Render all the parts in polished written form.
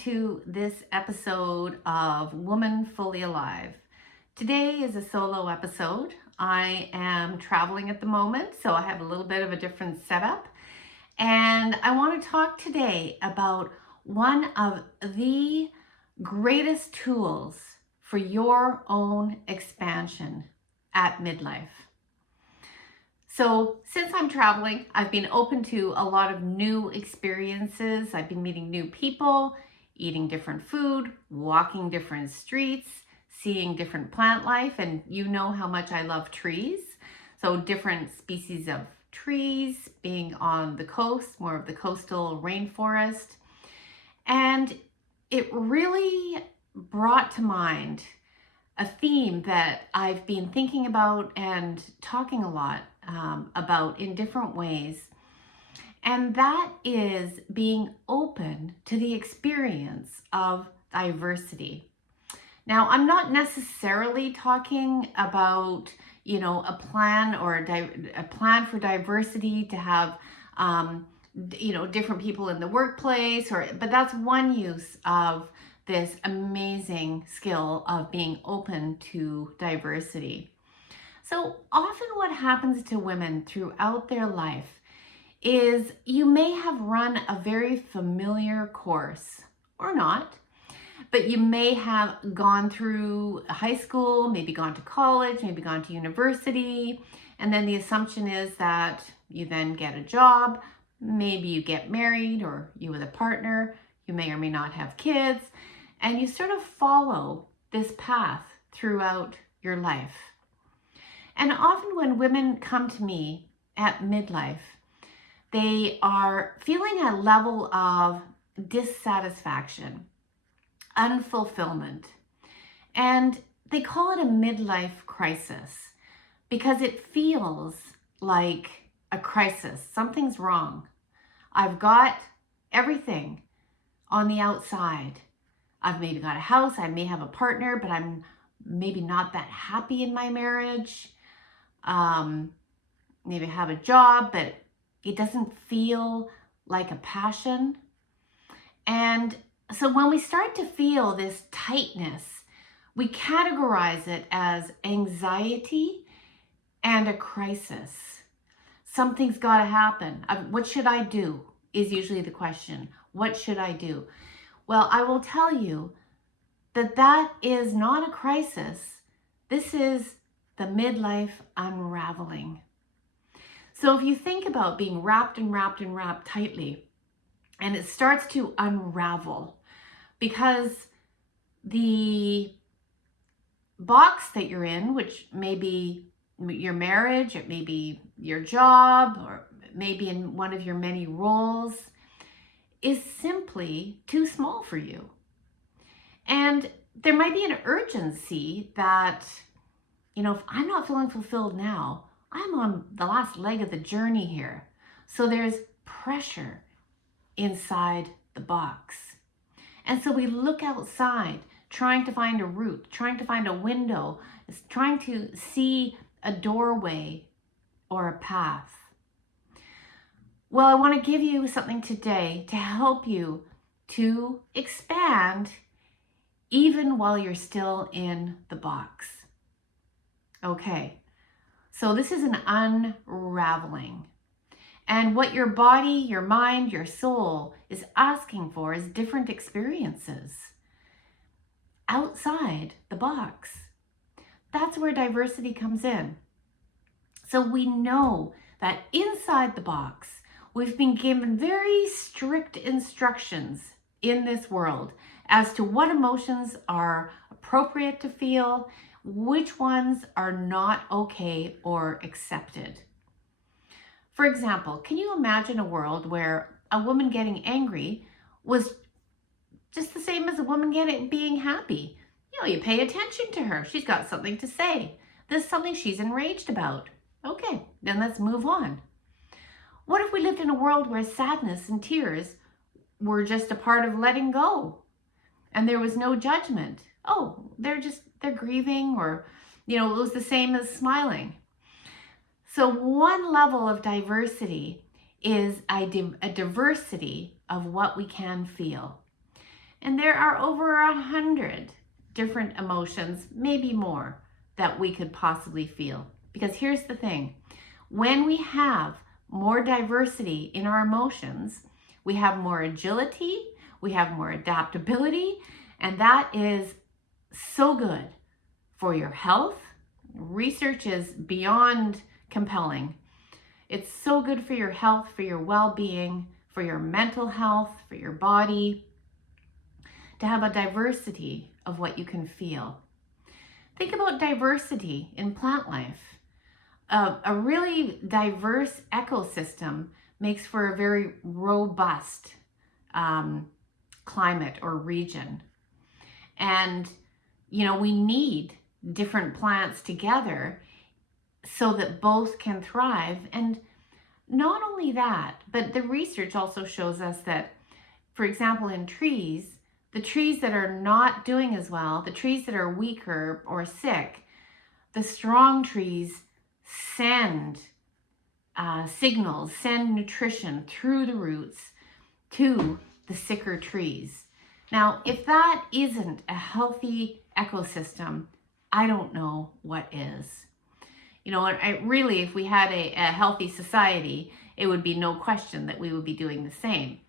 to this episode of Woman Fully Alive. Today is a solo episode. I am traveling at the moment, so I have a little bit of a different setup. And I want to talk today about one of the greatest tools for your own expansion at midlife. So since I'm traveling, I've been open to a lot of new experiences. I've been meeting new people, eating different food, walking different streets, seeing different plant life, and you know how much I love trees. So different species of trees, being on the coast, more of the coastal rainforest. And it really brought to mind a theme that I've been thinking about and talking a lot about in different ways. And that is being open to the experience of diversity. Now, I'm not necessarily talking about, a plan or a plan for diversity to have, different people in the workplace, but that's one use of this amazing skill of being open to diversity. So often what happens to women throughout their life is you may have run a very familiar course or not, but you may have gone through high school, maybe gone to college, maybe gone to university, and then the assumption is that you then get a job, maybe you get married or you with a partner, you may or may not have kids, and you sort of follow this path throughout your life. And often when women come to me at midlife, they are feeling a level of dissatisfaction, unfulfillment, and they call it a midlife crisis because it feels like a crisis. Something's wrong. I've got everything on the outside. I've maybe got a house, I may have a partner, but I'm maybe not that happy in my marriage. Maybe have a job, but it doesn't feel like a passion. And so when we start to feel this tightness, we categorize it as anxiety and a crisis. Something's got to happen. What should I do is usually the question. What should I do? Well, I will tell you that that is not a crisis. This is the midlife unraveling. So if you think about being wrapped and wrapped and wrapped tightly, and it starts to unravel because the box that you're in, which may be your marriage, it may be your job, or maybe in one of your many roles, is simply too small for you. And there might be an urgency that, if I'm not feeling fulfilled now, I'm on the last leg of the journey here. So there's pressure inside the box. And so we look outside, trying to find a route, trying to find a window, trying to see a doorway or a path. Well, I want to give you something today to help you to expand even while you're still in the box. Okay, so this is an unraveling. And what your body, your mind, your soul is asking for is different experiences outside the box. That's where diversity comes in. So we know that inside the box, we've been given very strict instructions in this world as to what emotions are appropriate to feel, which ones are not okay or accepted. For example, can you imagine a world where a woman getting angry was just the same as a woman being happy? You pay attention to her. She's got something to say. There's something she's enraged about. Okay, then let's move on. What if we lived in a world where sadness and tears were just a part of letting go and there was no judgment? Oh, they're grieving, or, it was the same as smiling. So one level of diversity is a diversity of what we can feel. And there are over 100 different emotions, maybe more, that we could possibly feel. Because here's the thing, when we have more diversity in our emotions, we have more agility, we have more adaptability, and that is so good for your health. Research is beyond compelling. It's so good for your health, for your well-being, for your mental health, for your body, to have a diversity of what you can feel. Think about diversity in plant life. A really diverse ecosystem makes for a very robust climate or region. And, we need different plants together so that both can thrive. And not only that, but the research also shows us that, for example, in trees, the trees that are not doing as well, the trees that are weaker or sick, the strong trees send signals, send nutrition through the roots to the sicker trees. Now, if that isn't a healthy ecosystem, I don't know what is. Really, if we had a healthy society, it would be no question that we would be doing the same.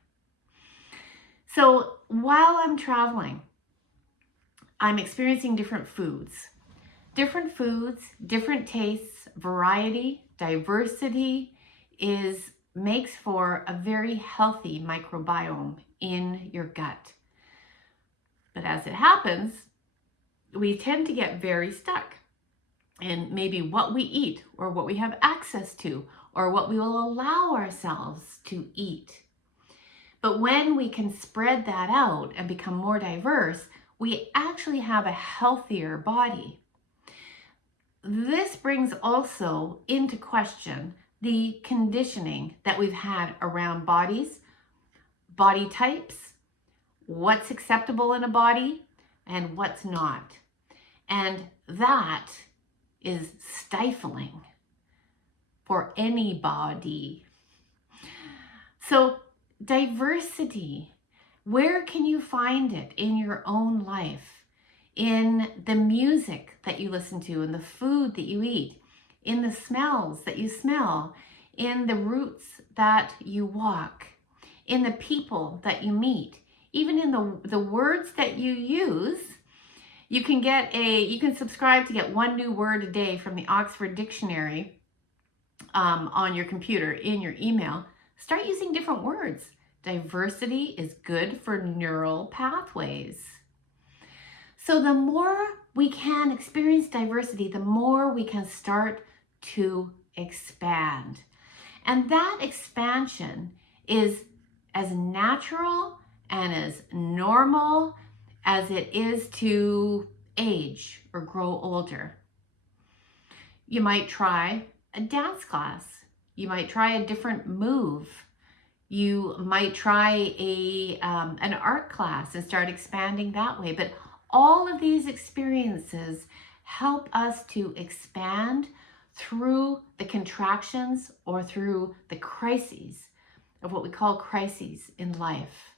So while I'm traveling, I'm experiencing different foods, different tastes, variety, diversity makes for a very healthy microbiome in your gut. But as it happens, we tend to get very stuck in maybe what we eat or what we have access to or what we will allow ourselves to eat. But when we can spread that out and become more diverse, we actually have a healthier body. This brings also into question the conditioning that we've had around bodies, body types, what's acceptable in a body and what's not. And that is stifling for anybody. So diversity, where can you find it in your own life? In the music that you listen to, in the food that you eat, in the smells that you smell, in the routes that you walk, in the people that you meet, even in the words that you use. You can subscribe to get one new word a day from the Oxford Dictionary on your computer, in your email. Start using different words. Diversity is good for neural pathways. So the more we can experience diversity, the more we can start to expand. And that expansion is as natural and as normal as it is to age or grow older. You might try a dance class. You might try a different move. You might try an art class and start expanding that way. But all of these experiences help us to expand through the contractions or through the crises of what we call crises in life.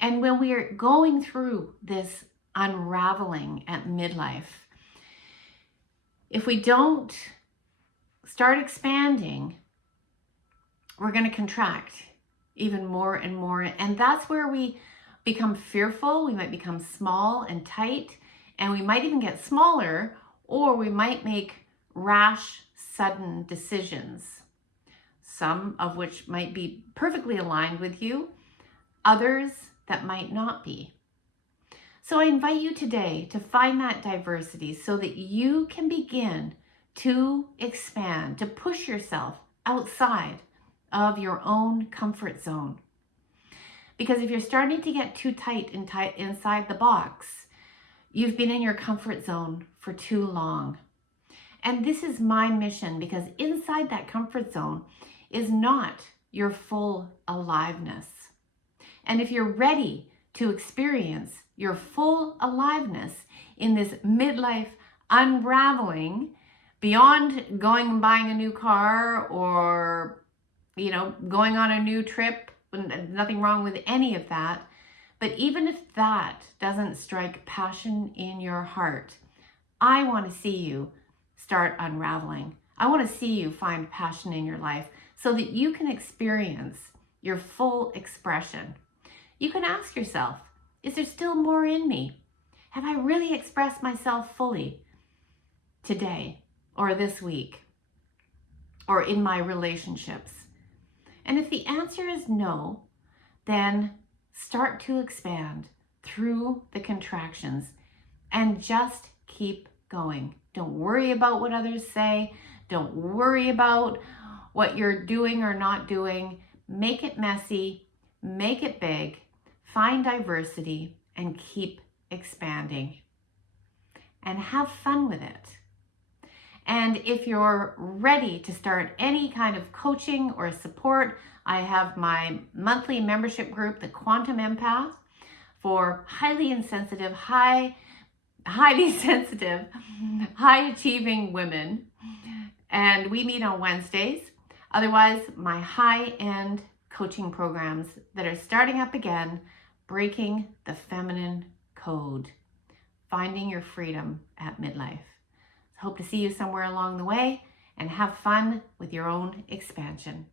And when we are going through this unraveling at midlife, if we don't start expanding, we're going to contract even more and more. And that's where we become fearful. We might become small and tight, and we might even get smaller, or we might make rash, sudden decisions, some of which might be perfectly aligned with you, others that might not be. So I invite you today to find that diversity so that you can begin to expand, to push yourself outside of your own comfort zone. Because if you're starting to get too tight inside the box, you've been in your comfort zone for too long. And this is my mission, because inside that comfort zone is not your full aliveness. And if you're ready to experience your full aliveness in this midlife unraveling, beyond going and buying a new car or, going on a new trip, nothing wrong with any of that, But even if that doesn't strike passion in your heart, I want to see you start unraveling. I want to see you find passion in your life so that you can experience your full expression. You can ask yourself, is there still more in me? Have I really expressed myself fully today or this week or in my relationships? And if the answer is no, then start to expand through the contractions and just keep going. Don't worry about what others say. Don't worry about what you're doing or not doing. Make it messy, make it big, find diversity, and keep expanding. And have fun with it. And if you're ready to start any kind of coaching or support, I have my monthly membership group, the Quantum Empath, for highly insensitive, highly sensitive, high achieving women. And we meet on Wednesdays. Otherwise, my high-end coaching programs that are starting up again, breaking the feminine code, finding your freedom at midlife. Hope to see you somewhere along the way and have fun with your own expansion.